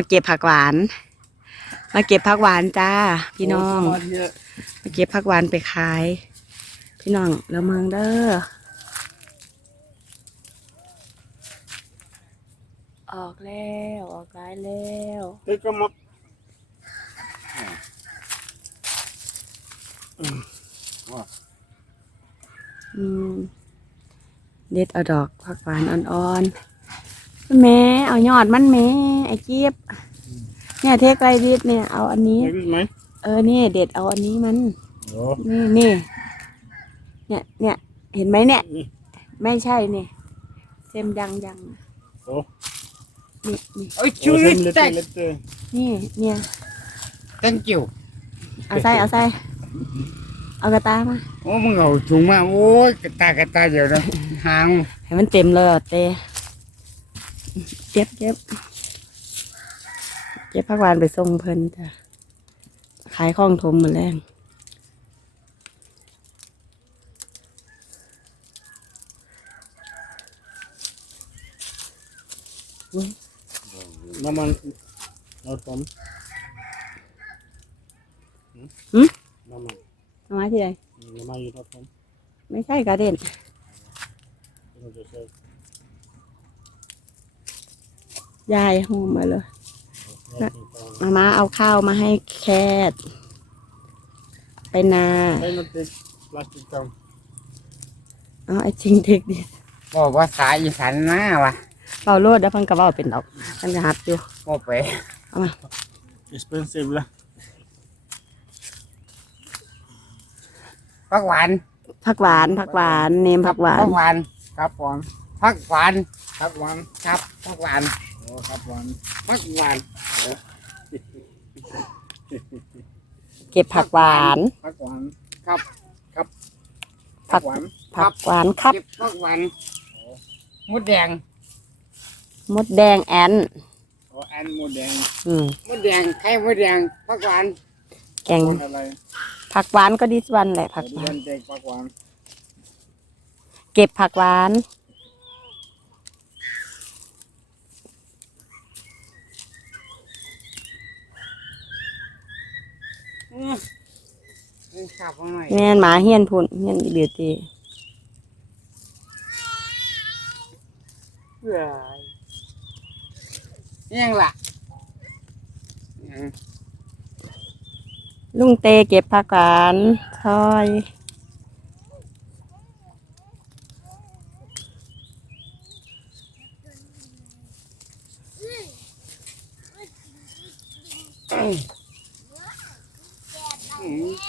ดีครับมาเก็บผักหวาน มาเก็บผักหวานจ้า พี่น้องโเยอะมาเก็บผักหวานไปขาย พี่น้องแล้วเมืองเด้อ ออกแล้วออกร้ายแล้วเฮ้ยก็มาว่าอืมเด็ดเอาดอกผักหวานอ่อนๆ แม่เอายอดมันแม่ไอ้เจี๊ยบเนี่ยเทคไรดิดเนี่ยเอาอันนี้เห็นไหมเออนี่เด็ดเอาอันนี้มัน โอ้นี่นี่เนี่ยเนี่ยเห็นไหมเนี่ยนี่ไม่ใช่เนี่ยเซมยังยังโอ้นี่นี่ Oj, โอ้ tjur เล็ก det! เล็กนี่เนี่ย Thank you. เอาใส่เอาใส่เอากระตามาโอ้มึงเอาถุงมา โอ้ยกระตายกระตายเดี๋ยวนะหางให้มันเต็มเลยอะเต เก็บเก็บเก็บผักหวานไปส่งเพิ่นจ้ะขายข้องทมมาแรงน้ำมันเอาต้มน้ำมันเอามาที่ไหนน้ำมันอยู่ในต้มไม่ใช่กระเด็น เราจะใช้ ยายโฮมมาเลยใช้มามาเอาข้าวมาให้แคทไปนาใช้น้ำติ๊กพลาสติกต้มเอาไอ้จริงเด็กดิบอกว่าสายอีสานหน้าวะเป่าโลดแล้วเพันกระเป๋าเป็นดอกมันจะหัดอยู่บอกไป expensive ละผักหวานผักหวานผักหวานเนมผักหวานผักหวานครับหวานผักหวานครับหวานครับผักหวานโอ้ครับหวานผักหวานเก็บผักหวานครับหวานครับผัก หวานผักหวานครับ เก็บผักหวานมดแดงมดแดงแอนโอ้แอนโมแดงอืมมดแดงไข่มดแดงผักหวานแกงอะไรผักหวานก็ดิสวันแหละผักหดิวาฉันนเจกผักหวานเก็บผักหวาน อื้อนี่ ขับมาหน่อยแม่นหมาเฮียนพุ่นเฮียนอีเบียตีเบื่อนี่ยังล่ะอืมลุงเตเก็บผักหวานซอย อืม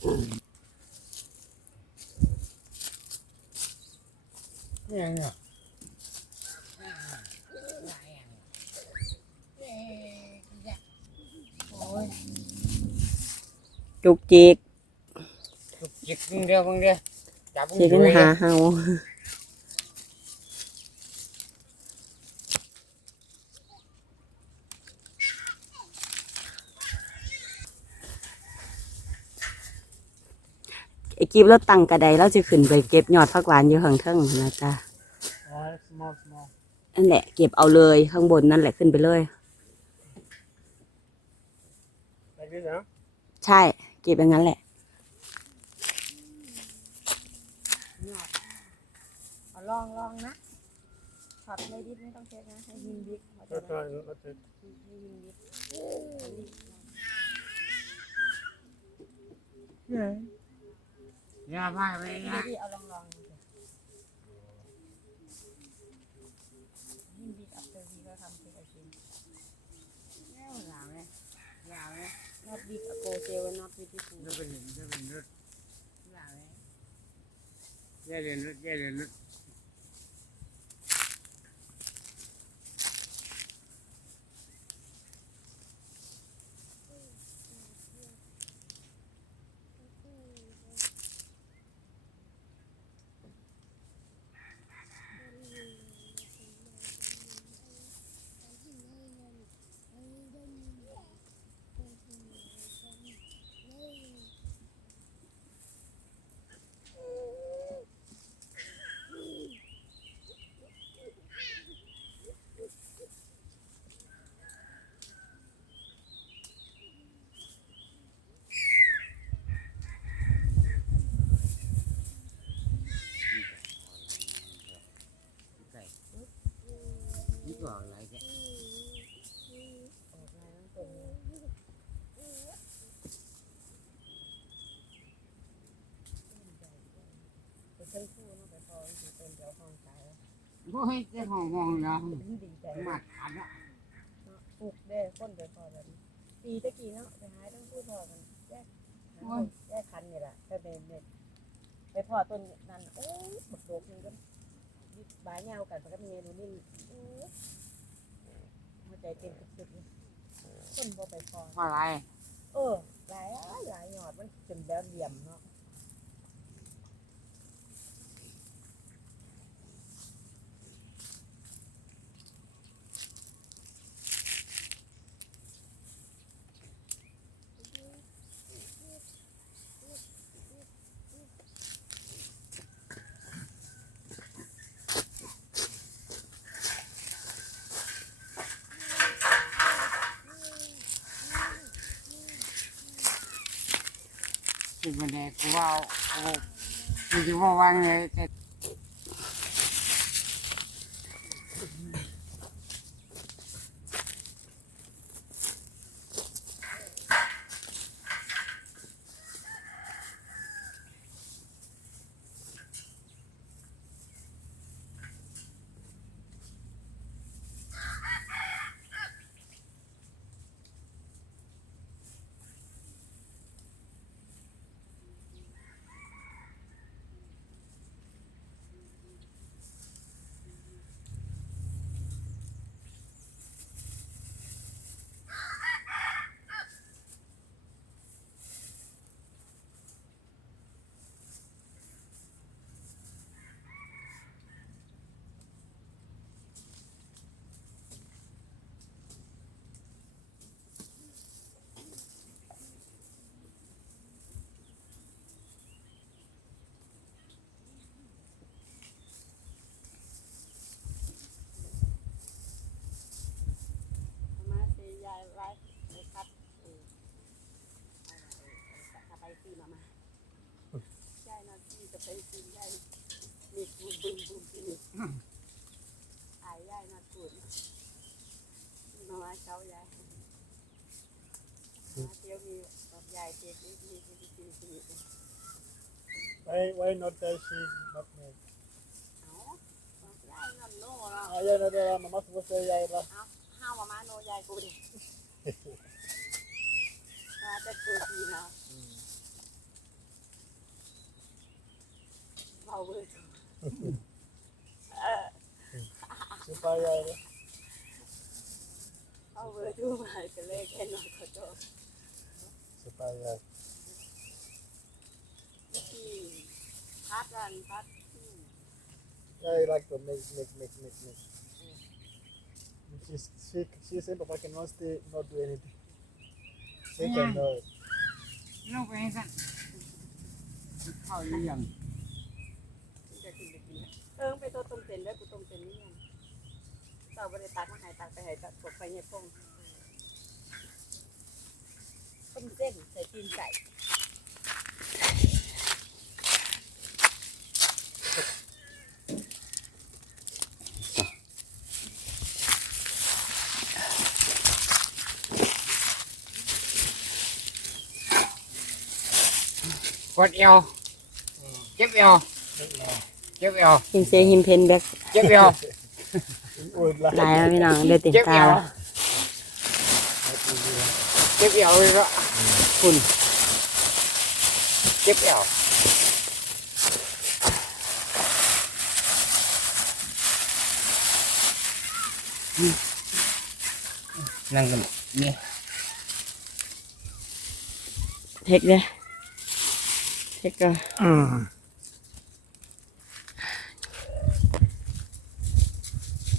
เป็นกาแฟอ่ามีเจ้าทั้งหลายเด้อเจ้าอืมเจ้าบาทไหมเนี่ยเนี่ยจุกจิกจิกมึงเดียวมึงเดียวจับมึงจิกด้กันวยหาเฮา ไอ้กีบเราตั้งกระไดเราจะขึ้นไปเก็บยอดผักหวานอยู่ข้างเทิงนะจ๊ะอ๋อ small small นั่นแหละเก็บเอาเลยข้างบนนั่นแหละขึ้นไปเลย like this ฮะใช่ เก็บอย่างนั้นแหละลองลองนะช็อตไม่ดิบไม่ต้องเช็ดนะให้ยิงดิบก็ก็ก็จะอย่ ยากมาเลยนะพี่เอาลองลองดูยิ่งบีบอัพเตอร์วีก็ทำเป็ล์ชิมพแล้วหลังเลยยาวเลย not with a go sale and not with this จะเป็นจะเป็นรถ ยาวเลย แย่เรียนรถแย่เรียนรถ นี่ก็อะไรแกบ่ให้เจ้าของห้องเราดีใจมาขาดละปลูกได้คนไปพอกันปีตะกี้เนาะไปหายต้องพูดพอกันแยกแยกคันนี่แหละไปเป็นเน็ตไปพอต้นนั้นโอ้ยบักโดกนึงก็ บายเงากันก็มีนูนี่หัวใจเต้นสุดๆคนบ่ไปพอเพราะอะไร เออหลายหลายหยอดมันจนแล้วเหลี่ยมเนาะ สิบันแดงกูว่าเอากูจะว่าวางเลยแต่ มาเสียยายไว้ไปคัดเออเอาไปซื้อมามาใช่นะพี่ จะไปซื้อยายมีบูมบูมบูมที่นี่อายยายนะกุนมาว่าเขายายมาเที่ยวมีแบบยายเจ็บนิดนิดนิดนิดนิดนิด Why, why not does she not make? เอายายนั่นโน่เนาะ Ah, yeah, no, no, mamma får säga jag är ห้าวมามาโนยายกูดิมาแต่กูดีนะเบาเวอร์เออ Super jag är เอาเบอร์ดูมาก็เลยแค่นอนขอโทษ Super jag är ที่พัดรันพัด Jag like to make, make, make, make, make. She's, she, she simple, but can honestly not do anything. She can do it. ลงไปให้สั่นเข้าเรื่องจะกินจะกิน เออไปตัวต้มเต็นด้วยกูต้มเต็นนี่ยังเต่าบริตักมาหายตักไปหายตักกดไปเนี่ยพงต้มเส้นใส่ตีนไก่กดเอวเจ็บเอว Make now. เจ็บเอวหินเสียหินเพนแบกเจ็บเอว Oj, หลายแล้วพี่น้องเดือดติดเจ็บตาเอวแล้ว Like เจ็บเอวเลยละคุณเจ็บเอวนั่งกันนี่เทคเลยเทคก็อืม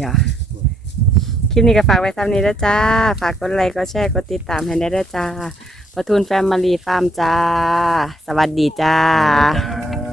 อย่าคลิปนี้ก็ฝากไว้ซ้ำนี้แล้วจ้า ฝากกดไลค์กดแชร์กดติดตามให้ได้ด้วยจ้าประทุนแฟมิลี่ฟาร์มจ้า สวัสดีจ้าจ้า